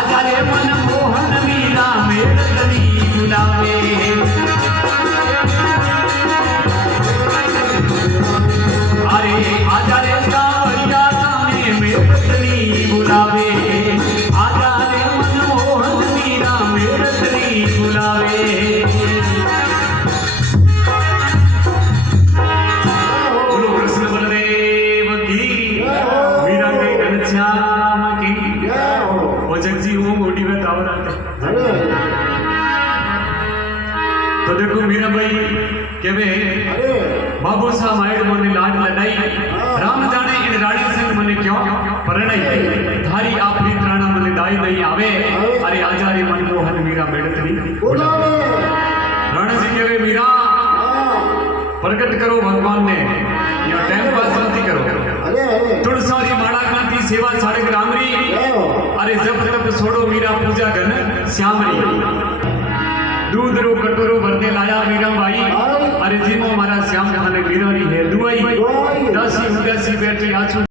आजा रे मन मोहन मीरा मेड़तनी बुलावे अरे आजा रे सावरिया साने मेड़तनी बुलावे आजा रे मन मोहन मीरा मेड़तनी बुलावे बोलो कृष्ण बलदेव की मीरा के घनश्याम की जगजी वो मोटी में तावरा तो देखो मीरा भाई के वे बाबू साहब माइड मोने लाड लड़ाई राम जाने इन रानी संग मने क्यों परणाई धारी आपनी त्राणा मने दाई नहीं आवे अरे आजा रे मनमोहन मीरा मेड़तनी बुलावे राणा जी के वे मीरा प्रकट करो भगवान ने या टाइम पास मत करो तुलसारी माड़ा कांती सेवा साड़े ग्रामरी अरे जब तब छोड़ो मीरा पूजा गन श्यामरी दूध रो कटोरो भरने लाया मीरा भाई अरे जीमो मारा श्याम खाने मीरा री है दुआई दासी उदासी बैठी आछू